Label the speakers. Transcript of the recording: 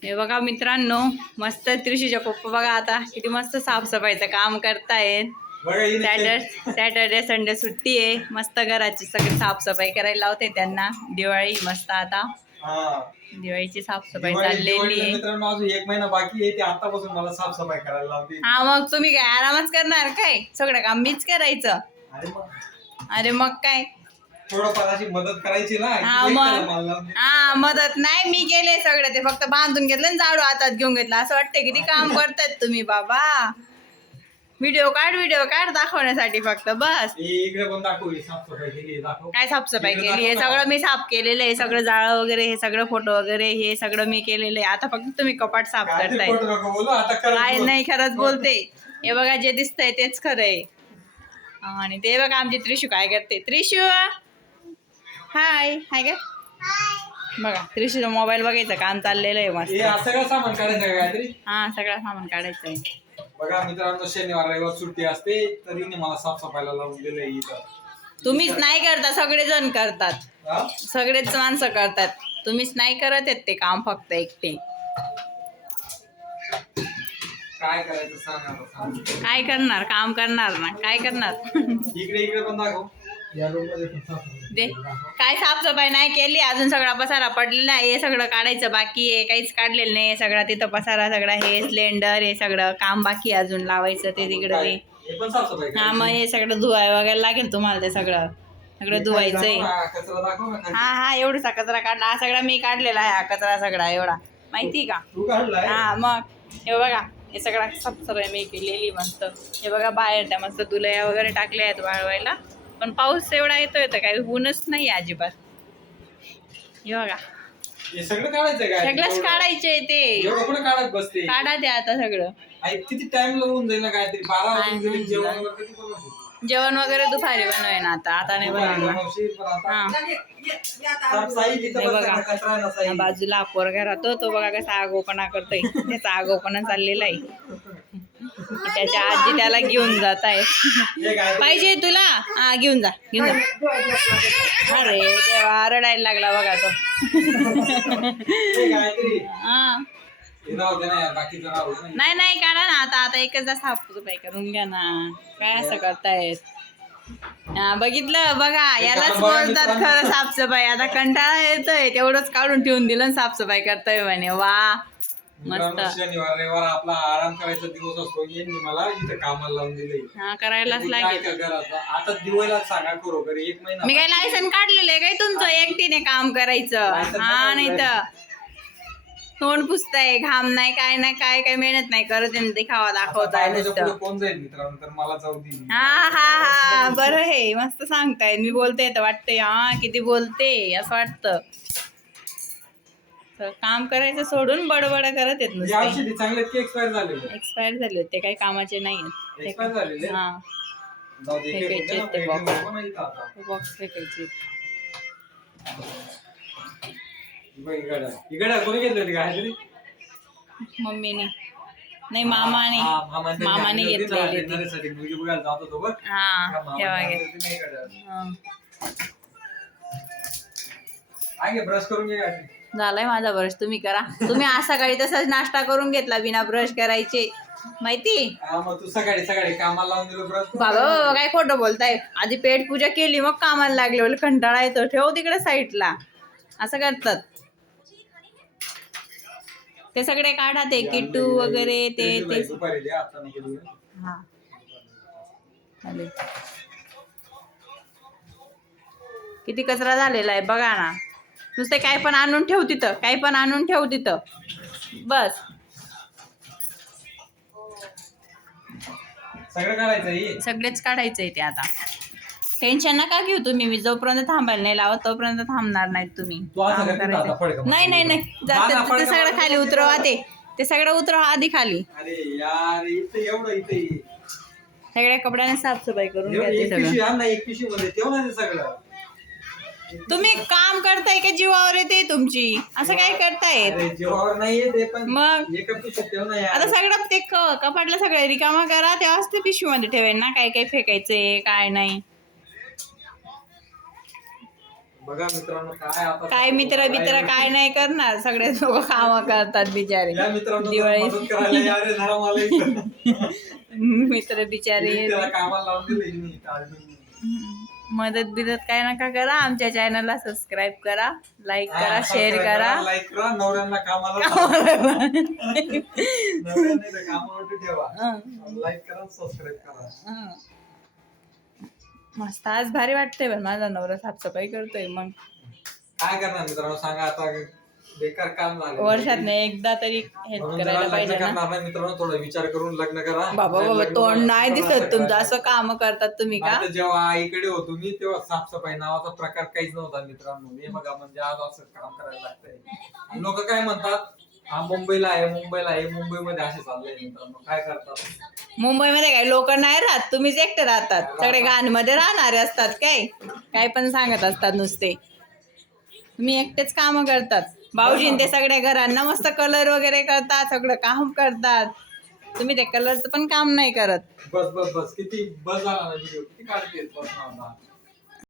Speaker 1: हे बघा मित्रांनो, मस्त त्रिशीच्या पप्पा बघा आता किती मस्त साफसफाईचं काम करतायत. सॅटर्डे संडे सुट्टी आहे, मस्त घराची सगळी साफसफाई करायला लावते त्यांना. दिवाळी मस्त आता दिवाळीची साफसफाई चाललेली आहे.
Speaker 2: मित्रांनो अजून 1 महिना बाकी आहे, ते आतापासून मला साफसफाई करायला लावते.
Speaker 1: हा मग तुम्ही काय आरामच करणार काय? सगळं काम मीच करायचं. अरे मग काय
Speaker 2: थोडंफार अशी मदत करायची ना.
Speaker 1: हा मदत नाही मी केले सगळं, ते फक्त बांधून घेतलं आणि झाडू हातात घेऊन घेतलं. असं वाटतंय किती काम करतायत तुम्ही बाबा. व्हिडिओ काढ दाखवण्यासाठी फक्त बस.
Speaker 2: इकडे पण दाखव साफसफाई केली, दाखव
Speaker 1: काय साफसफाई केली? हे सगळं मी साफ केलेलं आहे, सगळं जाळं वगैरे, हे सगळं फोटो वगैरे हे सगळं मी केलेलं आहे. आता फक्त तुम्ही कपाट साफ करताय. काय नाही, खरंच बोलते. हे बघा जे दिसतंय तेच खरं आहे. आणि ते बघा आमची त्रिशू काय करते. त्रिशू हाय हाय का बघा, त्रिशूचा मोबाईल बघायचं काम चाललेलं आहे मस्त.
Speaker 2: सगळं सामान काढायचं का काहीतरी?
Speaker 1: हा सगळं सामान काढायचं आहे.
Speaker 2: बघा मित्रांनो, शनिवार रविवार सुट्टी असते तरी मला साफसफाईला लावून दिलंय इथं.
Speaker 1: तुम्हीच नाही करता, सगळेजण करतात. सगळेच माणसं करतात, तुम्हीच नाही करत आहेत ते काम फक्त एकटे.
Speaker 2: काय करायचं सांग.
Speaker 1: काय करणार, काम करणार ना, काय करणार.
Speaker 2: इकडे पण दाखव.
Speaker 1: दे काय साफसफाई नाही केली अजून, सगळा पसारा पडलेला आहे. हे सगळं काढायचं बाकी आहे, काहीच काढलेलं नाही. सगळा तिथं पसारा सगळा, हे सिलेंडर हे सगळं काम बाकी आहे अजून लावायचं. ते तिकडे ते हा मग हे सगळं धुवाय वगैरे लागेल तुम्हाला. ते सगळं धुवायचंय. हा एवढासा कचरा काढला, हा सगळा मी काढलेला आहे. हा कचरा सगळा एवढा माहिती का? हा मग हे बघा, हे सगळा साफसफाई मी केलेली मस्त. हे बघा बाहेर त्या मस्त दुलया वगैरे टाकल्या आहेत वाळवायला, पण पाऊस एवढा येतोय तर काही ऊनच नाही अजिबात. हे बघा सगळंच काढायचंय ते. काढा ते आता सगळं.
Speaker 2: किती टाइम लागून जाईल ना, काहीतरी 12 वाजून
Speaker 1: जेवण वगैरे दुपारी बनवाय ना. आता नाही बनवणार. बाजूला पोरगा राहतो तो बघा कसा आगोपणा करतोय. त्याचा आगोपणा चाललेला आहे. त्याच्या आजी त्याला घेऊन जात आहे. पाहिजे तुला? हा घेऊन जा. अरे देवा, रडायला लागला बघा तो. हा नाही काढा ना आता एकच साफसफाई करून घ्या ना. काय असं करतायत? बघितलं बघा, यालाच बोलतात खरं साफसफाई. आता कंटाळा येतोय, तेवढंच काढून ठेवून दिलं आणि साफसफाई करतोय म्हणे. वा मस्त.
Speaker 2: शनिवार रविवार आपला आराम करायचा दिवस असतो, यांनी मला इथे कामाला लावून दिले.
Speaker 1: हा करायलाच लागेल.
Speaker 2: आता दिवाळीला सांगा करू 1 महिना.
Speaker 1: मी काय लायसन काढलेलं आहे काय तुमचं एकटीने काम करायचं? हा नाही तर तोंड पुसताय, घाम नाही काय नाही, काय मेहनत नाही करत, दिखावा दाखवताय नुसतं.
Speaker 2: कोण जाईल मित्रांनो, तर मला जाऊ दे.
Speaker 1: हा बरं हे मस्त सांगताय. मी बोलते तर वाटतंय हा किती बोलते असं वाटतं. काम करायचं सोडून बडबड करत येत नुसते.
Speaker 2: चांगले
Speaker 1: एक्सपायर झाले होते, काही कामाचे नाही. हा फेकायचे ते बॉक्स फेकायचे.
Speaker 2: कोणी घेतलं काहीतरी?
Speaker 1: मम्मीने नाही, मामाने घेतलेले. हा तेव्हा
Speaker 2: ब्रश करून घे.
Speaker 1: झालाय माझा ब्रश, तुम्ही करा. तुम्ही आज सकाळी तसाच नाश्ता करून घेतला बिना ब्रश करायचे माहिती.
Speaker 2: तू सकाळी कामाला लावून दिलं ब्रश.
Speaker 1: बाबा काय खोटं बोलताय. आधी पेट पूजा केली मग कामाला लागले. बोल कंटाळा येतो, ठेव तिकडे साईडला. असं करतात ते सगळे. काढा ते किट्टू वगैरे ते हा किती कचरा झालेला आहे बघा ना. नुसते काय पण आणून ठेव तिथं, बस. सगळेच काढायचंय ते. आता टेन्शन नका घेऊ तुम्ही. मी जोपर्यंत थांबायला नाही लावत तोपर्यंत थांबणार नाहीत तुम्ही. नाही जातात ते सगळं खाली उतरवा. ते सगळं उतरवा आधी खाली. सगळ्या कपड्याने साफसफाई करून घ्या. तुम्ही काम करताय का जीवावर येते तुमची? असं काय करताय? मग आता सगळं ते कपाटला सगळं रिकामा करा, तेव्हाच ते पिशवीमध्ये ठेवेल ना. काय फेकायचंय काय नाही.
Speaker 2: बघा मित्रांनो काय आता
Speaker 1: काय मित्र काय नाही करणार, सगळे लोक काम करतात बिचारे.
Speaker 2: या मित्रांनो
Speaker 1: दिवाळी
Speaker 2: मदत करायला या रे जरा मला इथं.
Speaker 1: मित्र बिचारे
Speaker 2: त्याला कामाला लावून दिलं हिने, काढून.
Speaker 1: मदत बिदत काय नका करा. आमच्या चॅनलला सबस्क्राईब करा, लाईक करा, शेअर करा.
Speaker 2: लाईक करा, नवऱ्यांना कामाला लावा. नवऱ्यांना इथं कामावरती ठेवा. लाईक करा, सबस्क्राईब करा.
Speaker 1: मस्त आज भारी वाटतंय, पण माझा नवरा साफसफाई करतोय. मग
Speaker 2: काय करणार मित्रांनो सांगा आता, बेकार काम झालं.
Speaker 1: वर्षात एकदा तरी हेल्प करायला पाहिजे ना.
Speaker 2: करणार नाही मित्रांनो, थोडा विचार करून लग्न करा.
Speaker 1: बाबा तोंड नाही दिसत तुमचं, असं काम करतात तुम्ही का?
Speaker 2: आता जेव्हा आईकडे होतो मी तेव्हा साफसफाई नावाचा प्रकार काहीच नव्हता मित्रांनो. हे बघा म्हणजे आज असं काम करायला लागतंय. लोक काय म्हणतात, हा मुंबईला आहे, मुंबईमध्ये असे चाललंय मित्रांनो. काय करतात
Speaker 1: मुंबईमध्ये काही लोक नाही राहत, तुम्हीच एकटे राहतात. सगळे गाणमध्ये राहणारे असतात, काय पण सांगत असतात नुसते. तुम्ही एकटेच काम करतात. भाऊजीन ते सगळ्या घरांना मस्त कलर वगैरे करतात, सगळं काम करतात. तुम्ही ते कलरचं पण काम नाही करत.
Speaker 2: बस किती बस झाला ना व्हिडिओ, किती काढते बस ना.